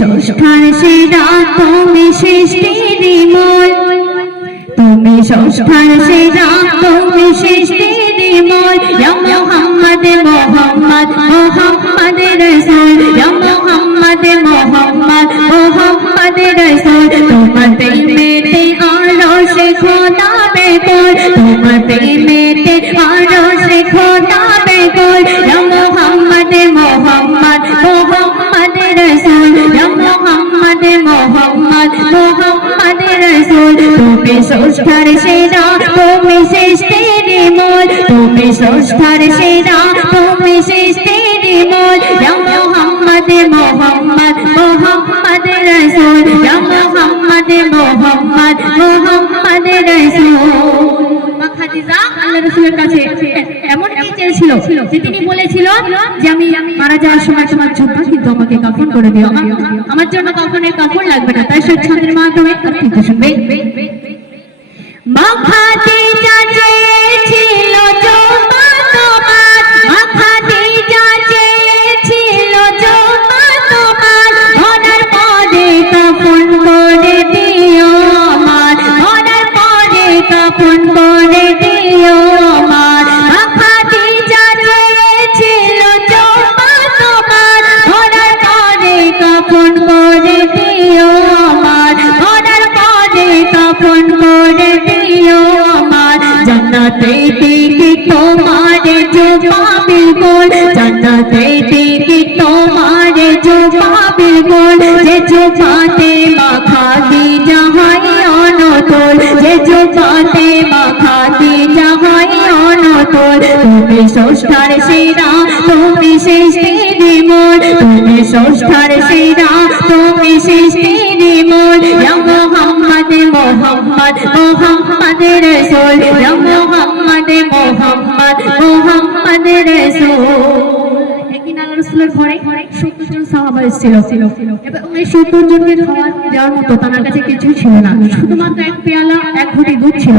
সংস্কার সেরা তুমি সৃষ্টির মূল, তুমি সংস্কার সেরা তুমি সৃষ্টির মূল। ইয়া মুহাম্মদ মুহাম্মদ মুহাম্মদ রাসূল, ইয়া মুহাম্মদ মুহাম্মদ মুহাম্মদ রাসূল। তোমার প্রেমেতে আরশে খোদা বেকুল, তোমার প্রেমেতে আরশে খোদা বেকুল। ইয়া মুহাম্মদ মুহাম্মদ মুহাম্মদ রাসূল, ইয়া মুহাম্মদ মুহাম্মদ মুহাম্মদ রাসূল। তুমি সংস্কার সেরা তুমি সৃষ্টির মূল, তুমি সংস্কার সেরা তুমি সৃষ্টির মূল। ইয়া মুহাম্মদ মুহাম্মদ মুহাম্মদ রাসূল, ইয়া মুহাম্মদ মুহাম্মদ মুহাম্মদ রাসূল। মা খাদিজা আল্লাহর রাসূলের কাছে এমন কি চেয়েছিল যে তিনি বলেছিল যে আমি মারা যাওয়ার সময় তোমার জুব্বা কিন্তু আমাকে কাফন করে দিও, আমার জন্য কাফনের কাপড় লাগবে না। তাই স্বচ্ছন্দের মাধ্যমে কিন্তু শুনবে। মা খাদিজা চেয়েছিল জুব্বা তোমার, মা খাদিজা চেয়েছিল জুব্বা তোমার, মরার পরে কাফন করে দিও আমার, মরার পরে কাফন করে দিও আমার। মা খাদিজা চেয়েছিল জুব্বা তোমার, মরার পরে কাফন করে দিও আমার, মরার পরে কাফন করে দিও আমার। জান্নাতে দেখি তোমার জুব্বা বিলকুল, জান্নাতে দেখি তোমার জুব্বা বিলকুল। যে জুব্বাতে মা খাদিজা হয় অনতল, যে জুব্বাতে মা খাদিজা হয় অনতল। তুমি সংস্কার সেরা তুমি সৃষ্টির মূল, তুমি সংস্কার সেরা তুমি সৃষ্টির মূল। ইয়া মুহাম্মদ মুহাম্মদ মুহাম্মদ রাসূল, ইয়া মুহাম্মদ মুহাম্মদ মুহাম্মদ রাসূল। একদিন আল্লাহর রাসূলের ঘরে 70 জন সাহাবা এসেছিল এবং এই 70 জনকে খাওয়া দেওয়ার মতো তার কাছে কিছু ছিল না, শুধুমাত্র এক পেয়ালা এক ঘটি দুধ ছিল।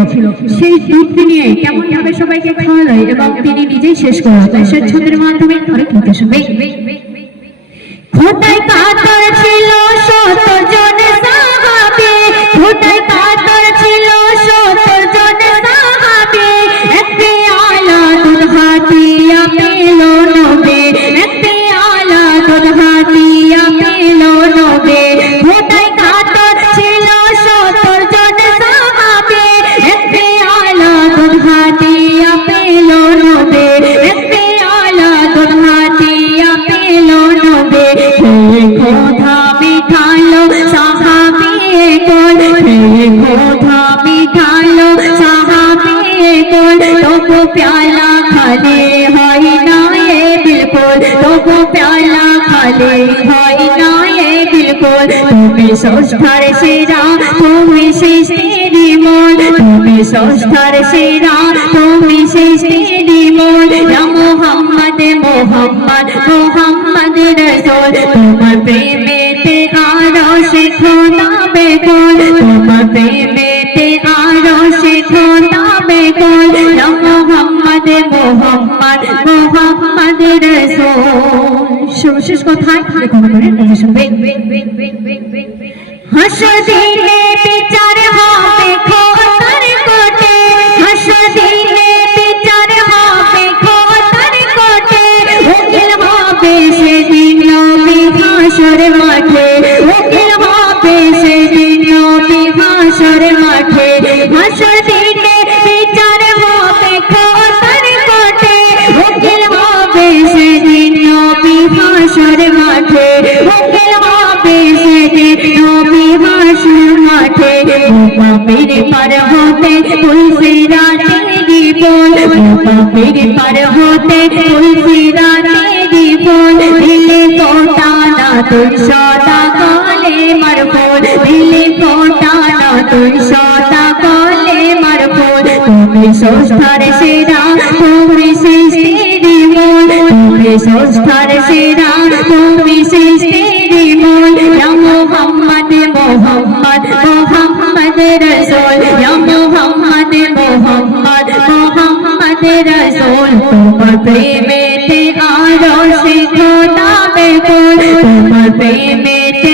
সেই দুধ নিয়ে কেমন ভাবে সবাইকে খাওয়ালো এবং তিনি নিজেই শেষ করলেন। তাই স্বচ্ছন্দের মাধ্যমে অনেক লিখতে শুনবে। খোদাই কাতর ছিল 70 জন সাহাবী, খোদাই কাতর ছিল 70 জন সাহাবী। এক পেয়ালা দুধ হাতিয়া পেল নবী, এক পেয়ালা দুধ হাতিয়া পেল নবী। খোদাই কাতর ছিল 70 জন সাহাবী, এক পেয়ালা দুধ হাতিয়া পেল নবী, এক পেয়ালা দুধ হাতিয়া পেল নবী। খোদা বিঠালো সাহাবী কোল, খোদা বিঠালো সাহাবী কোল। তবু প্যালা খালি হয় না এ বিলকুল, তবু প্যালা খালি হয় না এ বিলকুল। তুমি সংস্কার সেরা তুমি সৃষ্টির মূল, তুমি সংস্কার সেরা তুমি সৃষ্টির মূল। ইয়া মুহাম্মদ মুহাম্মদ মুহাম্মদ রাসূল, তোমার প্রেমেতে আরশে খোদা বেকুল, তোমার প্রেমেতে আরশে খোদা বেকুল। ইয়া মুহাম্মদ মুহাম্মদ মুহাম্মদ রাসূল। সর্বশেষ কথায় দেখুন করে শুনবে। হাসর দিনে বিচার হবে খোদার কোটে, হাসর দিনে বিচার হবে খোদার কোটে। উকিল হবে সেদিন নবী হাসর মাঠে, উকিল হবে সেদিন নবী হাসর মাঠে। হাসর দিনে বিচার হবে খোদার কোটে, উকিল হবে সেদিন নবী হাসর মাঠে, উকিল হবে সেদিন নবী হাসর মাঠে। মুকাবির পার হতে ফুলসিরাতে জীবন, মুকাবির পার হতে ফুলসিরাতে জীবন। দিলে ফোটা না তুই সদা কলে মারফুল, দিলে ফোটা না তুই সদা কলে মারফুল। তুমি সংস্কার সেরা তুমি সৃষ্টির মূল, তুমি সংস্কার সেরা তুমি সৃষ্টির মূল। ইয়া মুহাম্মদ মুহাম্মদ মুহাম্মদ রাসূল, ইয়া মুহাম্মদ মুহাম্মদ মুহাম্মদ রাসূল। তোমার প্রেমেতে আরশে খোদা বেকুল, তোমার প্রেমেতে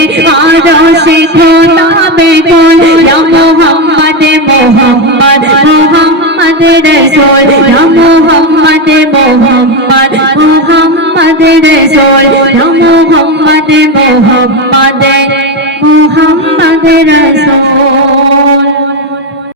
রসে খোদা বেকুল ইয়া মুহাম্মদ মুহাম্মদ মুহাম্মদ রাসূল ইয়া মুহাম্মদ মুহাম্মদ মুহাম্মদ রাসূল ইয়া মুহাম্মদ মুহাম্মদ মুহাম্মদ